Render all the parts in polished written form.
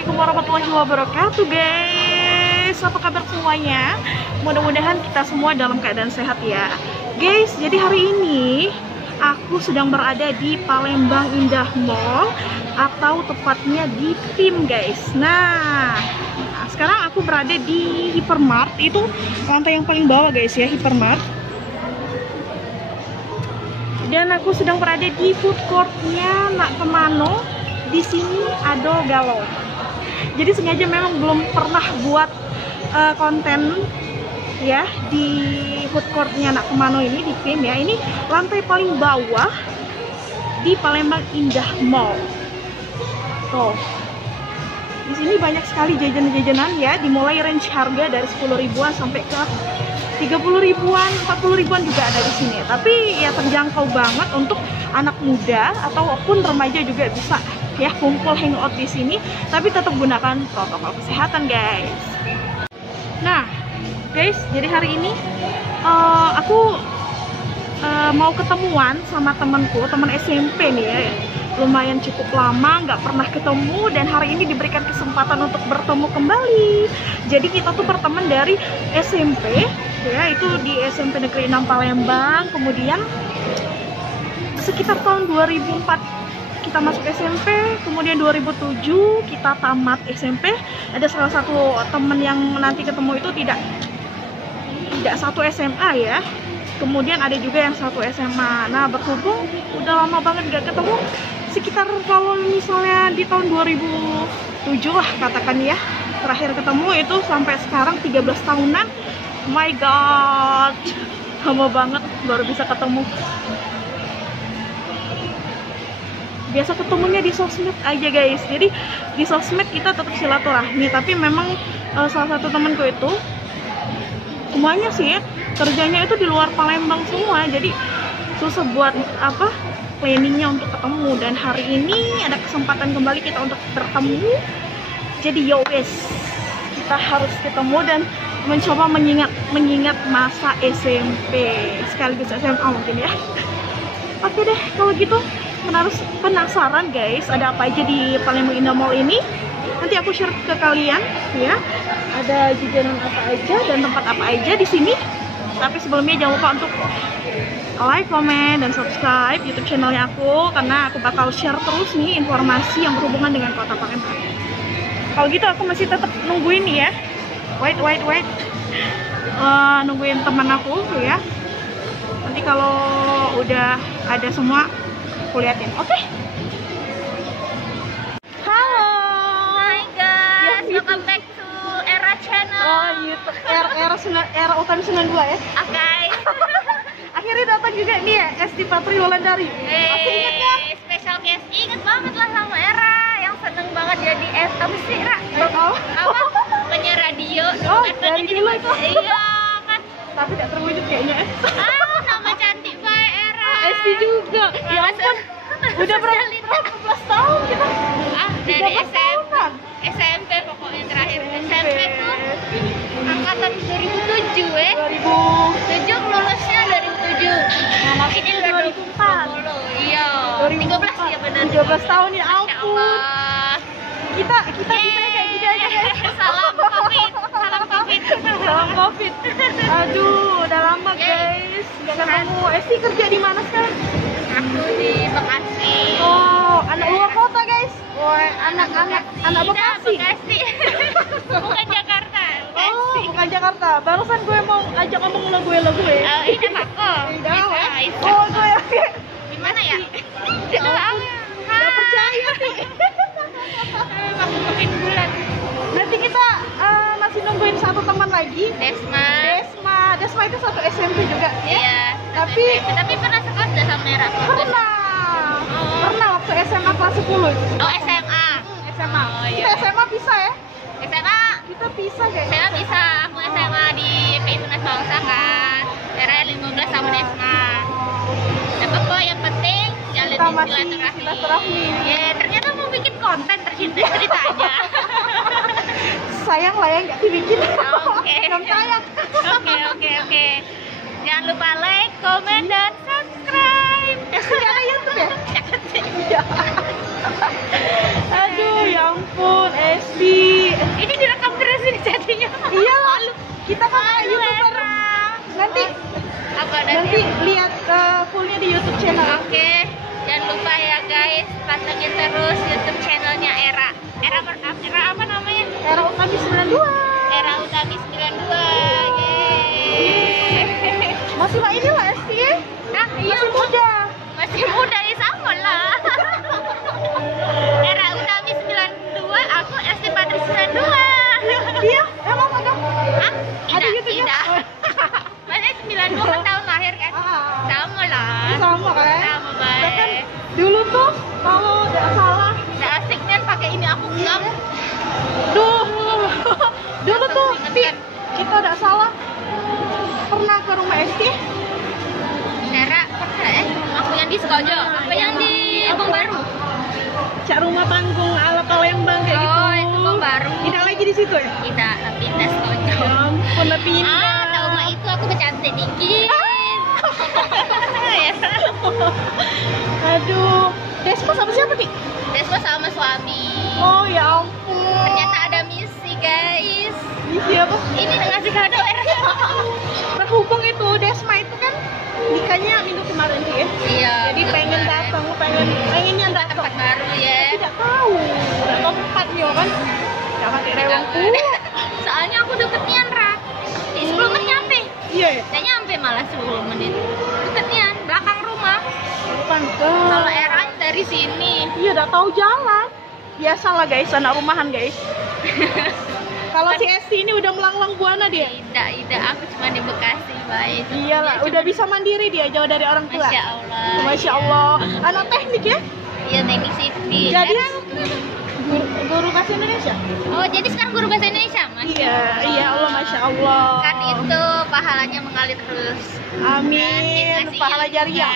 Assalamualaikum warahmatullahi wabarakatuh guys. Apa kabar semuanya? Mudah-mudahan kita semua dalam keadaan sehat ya guys. Jadi hari ini aku sedang berada di Palembang Indah Mall, atau tepatnya di PIM guys. Nah, sekarang aku berada di Hypermart. Itu lantai yang paling bawah guys ya, Hypermart. Dan aku sedang berada di food courtnya Nak Kemano. Di sini Ado Galau. Jadi sengaja memang belum pernah buat konten ya di food courtnya Nak Kemano ini di PIM ya. Ini lantai paling bawah di Palembang Indah Mall. Tuh, di sini banyak sekali jajanan-jajanan ya, dimulai range harga dari 10 ribuan sampai ke 30 ribuan, 40 ribuan juga ada di sini. Tapi ya terjangkau banget untuk anak muda ataupun remaja juga bisa ya kumpul hangout di sini, tapi tetap gunakan protokol kesehatan guys. Nah guys, jadi hari ini aku mau ketemuan sama teman SMP nih ya. Lumayan cukup lama nggak pernah ketemu, dan hari ini diberikan kesempatan untuk bertemu kembali. Jadi kita tuh berteman dari SMP ya, itu di SMP Negeri 6 Palembang. Kemudian sekitar tahun 2004 kita masuk SMP, kemudian 2007 kita tamat SMP. Ada salah satu temen yang nanti ketemu itu tidak satu SMA ya, kemudian ada juga yang satu SMA. Nah, berhubung udah lama banget gak ketemu, sekitar kalau misalnya di tahun 2007 lah katakan ya, terakhir ketemu itu sampai sekarang 13 tahunan. My god, lama banget baru bisa ketemu. Biasa ketemunya di sosmed aja guys. Jadi di sosmed kita tetap silaturahmi, tapi memang salah satu temanku itu semuanya sih ya, kerjanya itu di luar Palembang semua, jadi susah buat planningnya untuk ketemu. Dan hari ini ada kesempatan kembali kita untuk bertemu, jadi yo wes, kita harus ketemu dan mencoba mengingat masa SMP sekaligus SMA mungkin ya. Oke deh, kalau gitu penasaran guys, ada apa aja di Palembang Indah Mall ini? Nanti aku share ke kalian ya. Ada jajanan apa aja dan tempat apa aja di sini. Tapi sebelumnya jangan lupa untuk like, comment, dan subscribe YouTube channelnya aku, karena aku bakal share terus nih informasi yang berhubungan dengan kota Palembang. Kalau gitu aku masih tetap nungguin nih ya. Wait. Nungguin teman aku ya. Nanti kalau udah ada semua aku liatin, oke? Halo, hi guys, welcome back to Era Channel. Oh gitu, era UTM 92 ya. Oke. Akhirnya datang juga nih ya, Esti Patri Wulandari. Masih inget kan? Special guest, inget banget lah sama Era, yang seneng banget jadi apa sih Ra? Apa? Penyiar radio. Oh, dari dulu itu. Iya kan. Tapi gak terwujud kayaknya ya. Nama cantik banget Era. Esti juga. Ya ampun. Udah berapa tahun kita? Dari SMP pokoknya terakhir. SMP tuh angkatan 2007 2007 lulusnya 2007. Nah, ini 2004. Iya. 13 ya benar. 13 tahun ya ampun. Kita bisa kayak gini aja guys. Salam Covid. Salam Covid. Aduh, udah lama guys nggak ketemu. Esti kerja di mana sekarang? Aku di Bekasi. Oh, anak luar kota guys. Oh, anak Bekasi. Bukan Jakarta. Oh, bukan Jakarta. Barusan gue mau ajak ngomong lagu ya. Ini aku. Oh, gue ya. Gimana ya? Gak percaya nih. Makin bulan. Nanti kita masih nungguin satu teman lagi. Desma itu satu SMP juga ya. Iya. Tapi pernah sekolah nggak sama Nera? Pernah waktu SMA kelas 10. Oh, SMA. SMA. Oh, iya. Kita SMA bisa ya? SMA. Kita bisa guys. SMA bisa. Aku SMA di PI Tunas Bangsa kan. Era 15 sama Desma. Tapi kok yang penting jalin silaturahmi. Ya, ternyata mau bikin konten ceritanya. Sayang lah ya nggak dibikin. Oke. Oke. Jangan lupa like, comment, dan subscribe. Jangan YouTube ya? Aduh, ya ampun, Esti. Nanti lihat fullnya di YouTube channel. Oke, jangan lupa ya guys, pantengin terus YouTube channelnya Era. Era apa namanya? Era Utami 92. Era Utami 92. Yeay. Masih mah ini lah Esti ya? Nah, iya, Masih muda. masih muda ya, sama lah. Era Utami 92, aku Esti Patri 92. Iya, emang ada? Hah? Ada Tidak, gitu ya? tidak. Masih 92 kan tahun lahir kan? Sama lah. Sama kan? Sama Kan baik. dulu tuh kalau tidak salah, Nggak asik kan pakai ini aku ngam. duh, dulu tuh Ti, Ingatkan. kita tidak salah pernah ke rumah Esti. Era, aku yang di Sekojo, apa yang di Bong Baru? Cak rumah panggung ala Palembang kayak gitu. Oh, itu Bong Baru. Tidak lagi di situ ya? Tidak, pindah Sekojo. Ya ampun, pindah. Ah, tahu mah itu aku bercantik dikit. Ya. Aduh, Desma sama siapa Ti? Desma sama suami. Oh ya ampun. Ternyata ada misi guys. Misi apa? Ini ngasih kado Era. Berhubung itu Desma itu kan nikahnya minggu kemarin Ti ya. Iya. Jadi pengen datang, pengennya datang. Tempat baru ya. Tidak tahu, tidak tahu tempatnya kan. Jangan di rewangku. Soalnya aku deketnya Ra. 10 menit nyampe. Iya ya. Saya nyampe malah 10 menit. Deketnya belakang rumah. Pantes. Kalau Era dari sini. Iya, udah tahu jalan. Biasalah guys, anak rumahan guys. Kalau si Esti ini udah melanglang buana dia. Tidak, aku cuma di Bekasi, baik. Iyalah, Dia udah cuma- bisa mandiri dia jauh dari orang tua. Masya Allah. Masya Allah. Anak teknik ya? Iya, teknik sipil. Jadi Era, guru bahasa Indonesia? oh, jadi sekarang guru bahasa Indonesia, Masya Iya, Allah. iya Allah, Masya Allah. Kan itu pahalanya mengalir terus. Amin. Pahala jariah.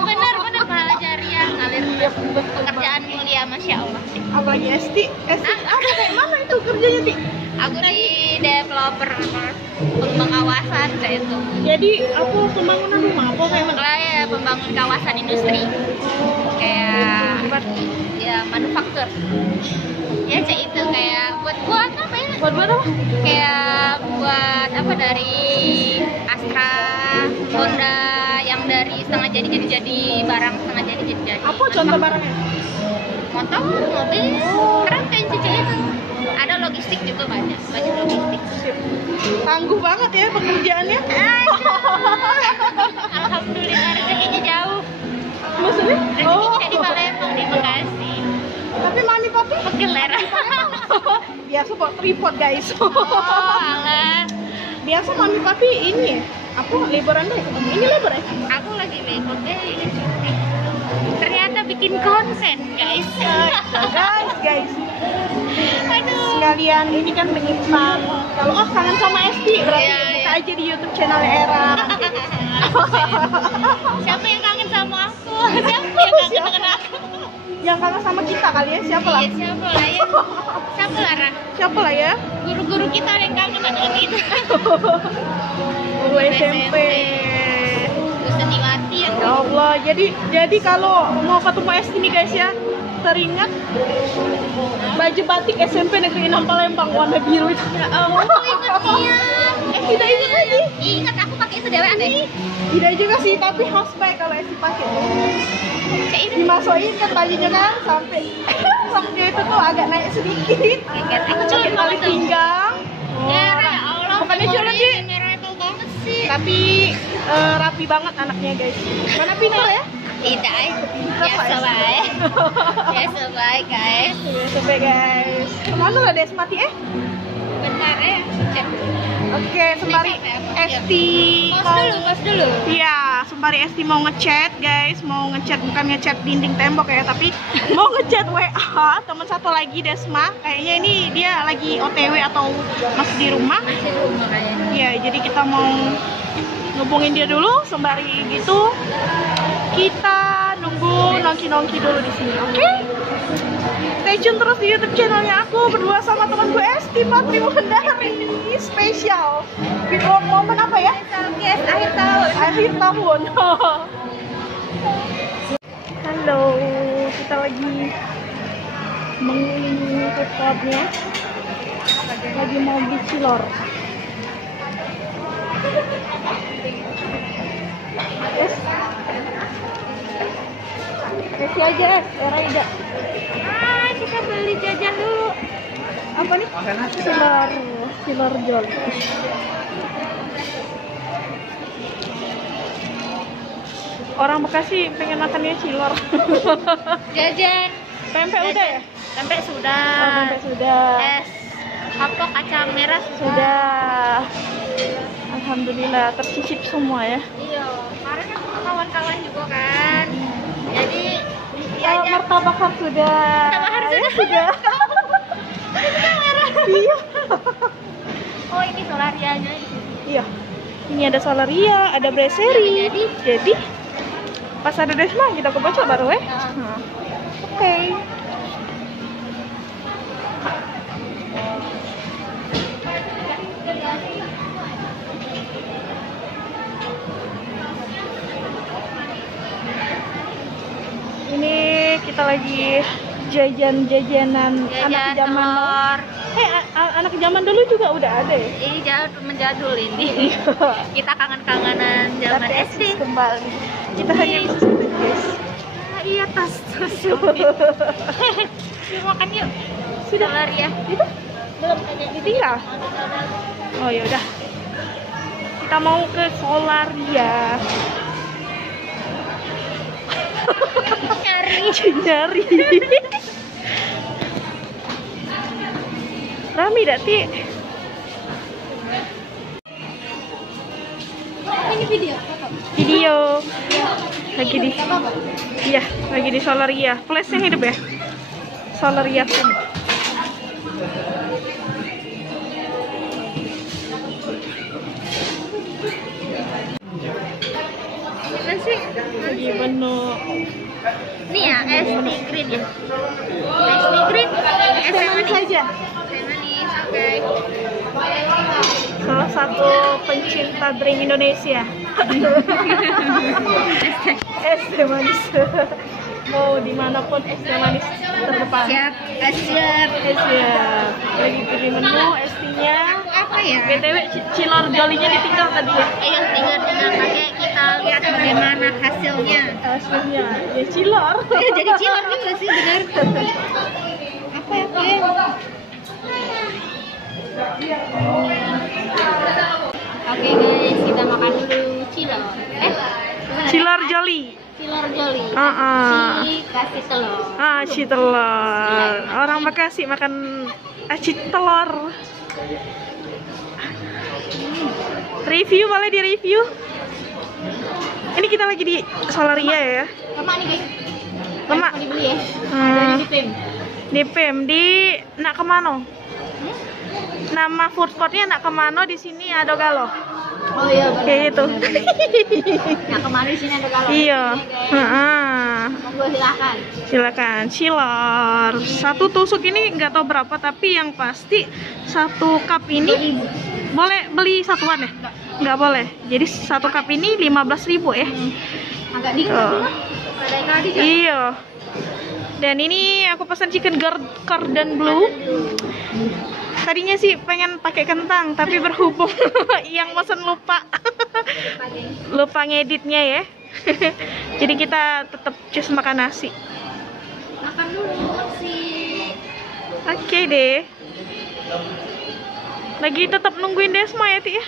Bener pahala jariah ngalir Iya, terus. betul. Pekerjaan mulia, Masya Allah. Apalagi Esti apa kayak mana itu kerjanya Ti? Aku di developer pengembang kawasan saya itu. Jadi aku pembangunan rumah apa kayak mana? Saya pembangun kawasan industri kayak ya manufaktur. Ya cek itu kayak buat apa ya? Buat apa? Kayak buat apa dari Astra, Honda yang dari setengah jadi barang setengah jadi. Apa contoh barangnya? Motor, mobil, keren kayak cici itu. Ada logistik juga banyak logistik. Tangguh banget ya pekerjaannya. Alhamdulillah rezekinya jauh. Maksudnya? Rezekinya tidak di Palembang, di Bekasi. Tapi mami papi Pegel ya. biasa buat tripod guys. Oh, alah. Biasa mami papi ini ya? Apa liburan deh? Ini libur ya? Aku lagi libur deh, ini cuti. Ternyata bikin konten, guys. guys. Aduh. Sekalian ini kan menyimpan. Kalau kangen sama Esti berarti Iya, buka iya. aja di YouTube channel Era. Siapa yang kangen sama aku? Siapa yang kangen Siapa? dengan aku? Yang kangen sama kita kali ya, siapa lah? Iya, siapa lah ya? Siapa lah, Ra? Siapa lah ya? Guru-guru kita yang kangen dengan kita. Guru SMP. Seniwati yang Ya Allah, jadi kalau mau ketemu Esti nih guys ya, teringat baju batik SMP Negeri 6 Palembang warna biru itu. Ya ampun. aku ingetnya. Tidak ingat lagi. Ingat aku pakai itu dewean deh. Tidak juga sih, tapi house bag kalau Esti pakai tuh. Kayak itu. Dimasukin kan bajunya kan sampai rambutnya itu tuh agak naik sedikit. Ingat, aku Pakai culun tali banget tuh. pinggang. Ya Allah, Bukannya culun sih, memorable banget sih. tapi rapi banget anaknya guys. Mana pintar ya? Tidak, biasa Apa, baik. Biasa baik, guys. Sampai guys. Kemana lah Desmati Bentar ya. Cek. Oke, sembari Esti Pause dulu. Iya, sembari Esti mau ngechat guys, mau ngechat bukan ngechat dinding tembok ya, tapi mau ngechat WA teman satu lagi Desma. Kayaknya ini dia lagi OTW atau masih di rumah. Masih rumah kayaknya. Iya, jadi kita mau ngubungin dia dulu sembari gitu. Kita nunggu nongki-nongki dulu di sini, oke? Stay tune terus di YouTube channelnya aku berdua sama temanku Esti Patri Wulandari spesial. Video momen apa ya? Yes, akhir tahun. Akhir tahun. Halo, kita lagi mengelilingi food court-nya. Lagi mau beli cilor. Es. Esi aja es, Raida. Kita beli jajan dulu. Apa nih? Silar jolly. Orang Bekasi pengen makannya cilor. Jajan. Pempek udah ya? Pempek sudah. Oh, pempek sudah. Es apa kacang merah Sudah. Alhamdulillah tercicip semua ya. Iya, kemarin kan kawan-kawan juga kan. Jadi Oh, martabak har sudah. Martabak har Ya, sudah. Iya. Oh, ini solarianya. Iya. Ini ada solaria, ada brasserie. Jadi pas ada Desma kita ke Bocok baru ya. Oke. Ini kita lagi jajan-jajanan anak zaman telur. anak zaman dulu juga udah ada ya. Ini menjadul ini. Kita kangen-kangenan zaman Tapi SD. eksis kembali. Kita hanya bisa sebut guys. Iya, tas. Yuk makan yuk. Sudah. Solaria. Itu Belum tanya. ditinggal. Oh ya udah. Kita mau ke Solaria. Nyari. Rame dah Ti. Ini video. Video. Lagi di. Iya, lagi di Solaria. Flashnya hidup ya. Solaria Food. Ini sih. Lagi menu. Ini ya, es tea green ya. Es tea green, es teh manis saja. Teh manis, oke. Salah satu pencinta drink Indonesia. Es teh manis. Mau dimanapun es teh manis terdepan. Siap, siap. Es ya. Lagi pilih menu es tea-nya. Apa ya? BTW cilor jolinya ditinggal tadi ya. Ayo tinggal pakai kita lihat bagaimana hasilnya. Hasilnya ya cilor. Jadi cilor juga sih benar. Apa ya? Oke guys, kita makan dulu cilor. Cilor joli. Cilor joli. Kasih telur. Aci telur. Orang Bekasi makan aci telur. Review boleh di review. Ini kita lagi di Solaria ya. Lemak nih guys. Lemak. Mau dibeli ya. Ada di PEM. Di PEM di Nakemano. Nama food courtnya Nakemano, di sini ada Galo. Oh iya benar. Kayak gitu. Nah kemarin sini ada galon. Iya. Monggo silakan. Silakan cilor. Satu tusuk ini nggak tahu berapa, tapi yang pasti satu cup ini boleh beli satuan ya? Nggak boleh. Jadi satu cup ini 15.000 ya. Agak dingin tadi. Iya. Dan ini aku pesan chicken cordon bleu. Tadinya sih pengen pakai kentang, tapi berhubung yang pesan lupa ngeditnya ya. Jadi kita tetap cus makan nasi. Makan dulu sih. Oke deh. Lagi tetap nungguin Desma ya Ti ya.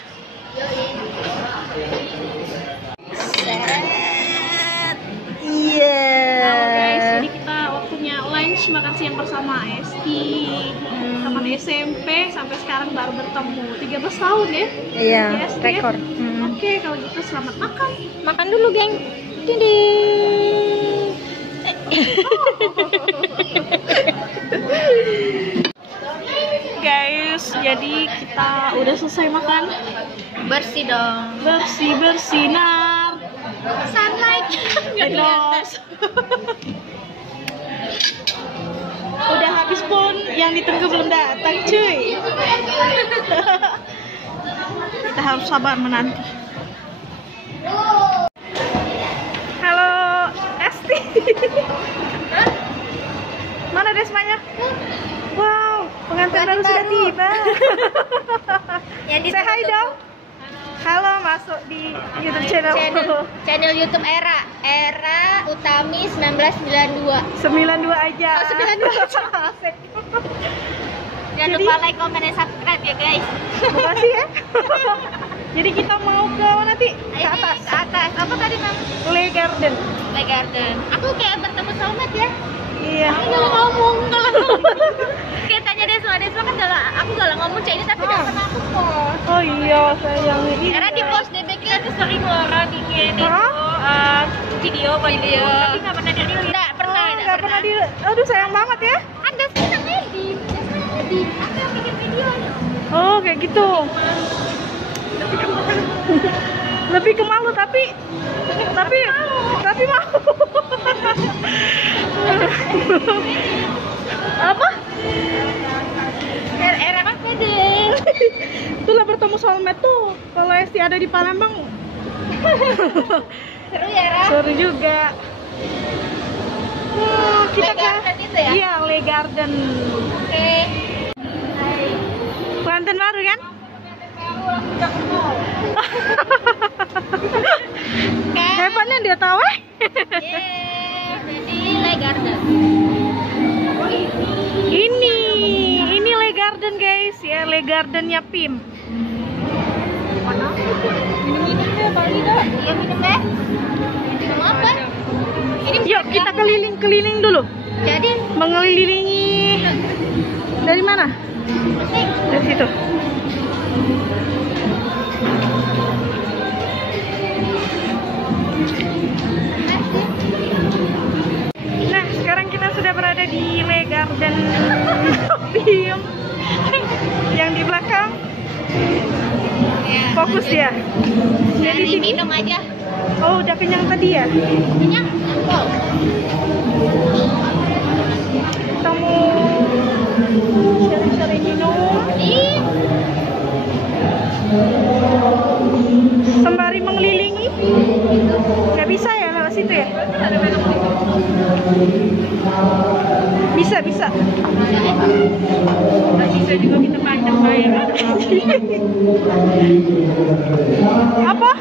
Iya. Halo guys, jadi kita waktunya lunch makan siang bersama Esti. Teman SMP sampai sekarang baru bertemu 13 tahun ya. Iya, Ya, Esti, rekor. ya? Oke, kalau gitu selamat makan. Makan dulu, geng. Didi. Guys, jadi kita udah selesai makan. Bersih dong. Bersih bersinar. Sunlight. Terus udah habis pun yang ditunggu belum datang cuy. Kita harus sabar menanti. Halo Esti. Mana Desmanya? Wow, pengantin baru sudah tiba. Yang Say hi dong. Halo, masuk di YouTube channel. Channel YouTube Era Utami 1992. 92 aja. Oh, 92 aja. Asik. Jangan lupa like, comment, dan subscribe ya guys. Makasih ya. Jadi kita mau ke mana, Ti? Ke atas. Ke atas. Apa tadi Mam? Le Garden. Le Garden. Aku kayak bertemu soulmate ya. Iya. Kalau ngomong. Kayak tanya Desma kan aku galang ngomong cak ini tapi gak pernah aku post. Oh iya, sayang ini. Karena di post DBK itu sering orang bikin itu video. Tapi gak pernah dirilis. Nggak pernah. Aduh, sayang banget ya. Kan Desma yang edit. Aku yang bikin videonya. Oh, kayak gitu. Lebih ke malu tapi mau. Apa? Era kan pede. Itulah bertemu soulmate tuh. Kalau Esti ada di Palembang. Seru ya, Ra? Seru juga. Kita Le Garden itu ya? Iya, Le Garden. Oke. Pengantin baru kan? Hebatnya dia tahu Jadi Le Garden. Ini Le Garden guys ya, Le Gardennya Pim. Minum deh, Bali dah. Iya minum deh. Minum apa? Ini Yuk kita keliling-keliling dulu. Jadi Mengelilingi dari mana? Dari situ. Nah, sekarang kita sudah berada di Le Garden Pim. Yang di belakang fokus ya. Jadi Jadi minum aja. Oh, udah kenyang tadi ya? Kenyang? Wow. Kita mau cari-cari minum sembari mengelilingi. Nggak bisa ya lewat situ ya? Bisa. Nggak bisa juga kita panjang bayar. Apa?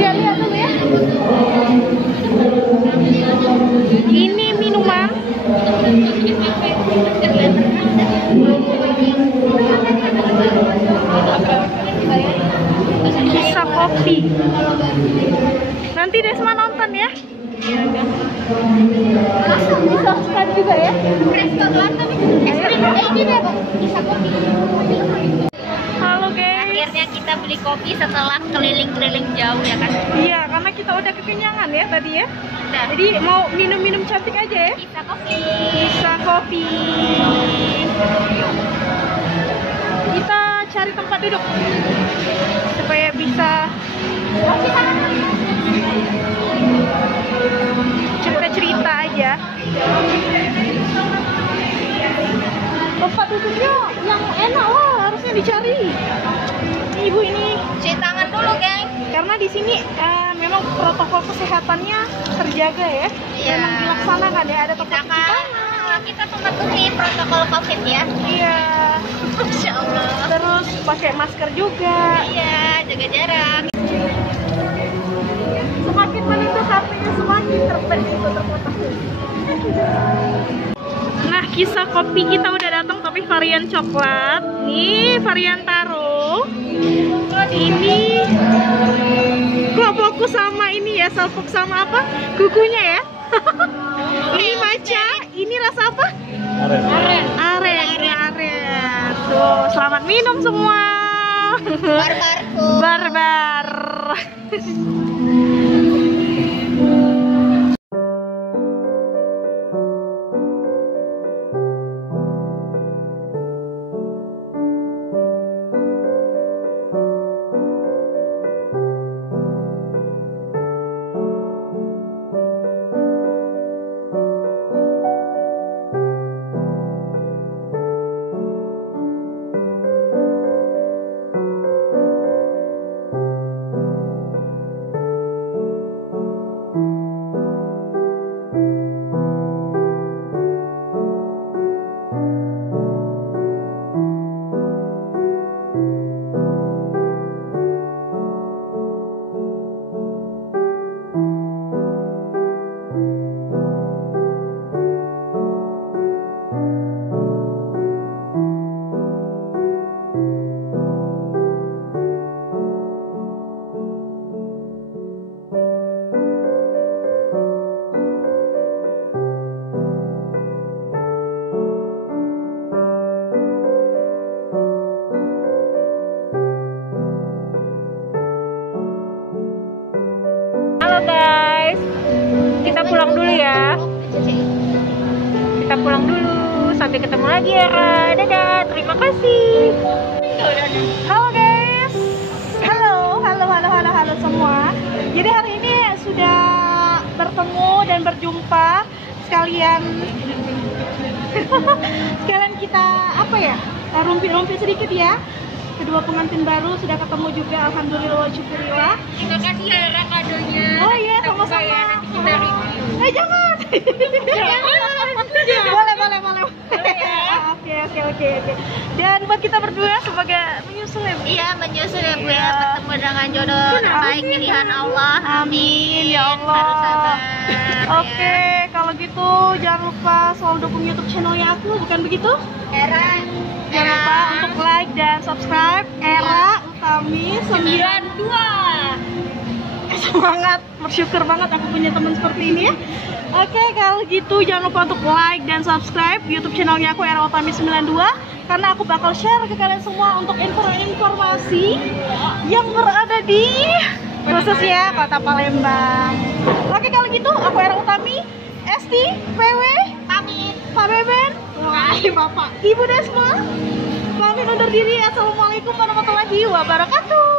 Lihat dulu ya. Ini minuman. Kisah kopi. Nanti Desma nonton ya. Di subscribe juga ya. Presto Gelata ini deh, bisa kopi. Halo guys. Akhirnya kita beli kopi setelah keliling-keliling jauh ya kan. Iya, karena kita udah kekenyangan ya tadi ya. Udah. Jadi mau minum-minum cantik aja ya. Bisa kopi. Bisa kopi. Kita cari tempat duduk supaya bisa cerita-cerita aja. Tempat duduknya yang enak lah, harusnya dicari. Ibu ini Cuci tangan dulu, geng. karena di sini memang protokol kesehatannya terjaga ya. Iya. Memang dilaksanakan ya, ada tempat cuci tangan. Kita mematuhi protokol COVID ya. Iya. Insya Allah. Terus pakai masker juga. Iya, jaga jarak. Semakin menyentuh HP-nya semakin terkotak. Nah, kisah kopi kita udah datang tapi varian coklat. Nih varian taro. Ini kok fokus sama ini ya, salpuk sama apa? Kukunya ya. Ini matcha, ini rasa apa? Aren. Tuh, selamat minum semua. Barbar. kita pulang dulu ya. Kita pulang dulu. Sampai ketemu lagi ya. Dadah. Terima kasih. Halo guys. Halo semua. Jadi hari ini sudah bertemu dan berjumpa sekalian kita apa ya? Rumpi-rumpi sedikit ya. Kedua pengantin baru sudah ketemu juga, alhamdulillah wa syukurillah. Terima kasih ya Era kadonya. Oh iya, sama-sama. Kita review. Jangan. Boleh. Oke. Dan buat kita berdua sebagai menyusul ya, Bu? Iya, menyusul ya Bu ya, bertemu dengan jodoh terbaik pilihan Allah. Amin ya Allah. Harus sabar. Oke, kalau gitu jangan lupa selalu dukung YouTube channelnya aku, bukan begitu? Era. Jangan lupa untuk like dan subscribe Era Utami 92. Semangat, bersyukur banget aku punya teman seperti ini ya. Oke, kalau gitu jangan lupa untuk like dan subscribe YouTube channelnya aku Era Utami 92, karena aku bakal share ke kalian semua untuk informasi yang berada di khususnya Kota Palembang. Oke, kalau gitu aku Era Utami, Esti, PW, Pamit. Pak Beben, Bapak, Ibu Desma, pamit undur diri. Assalamualaikum warahmatullahi wabarakatuh.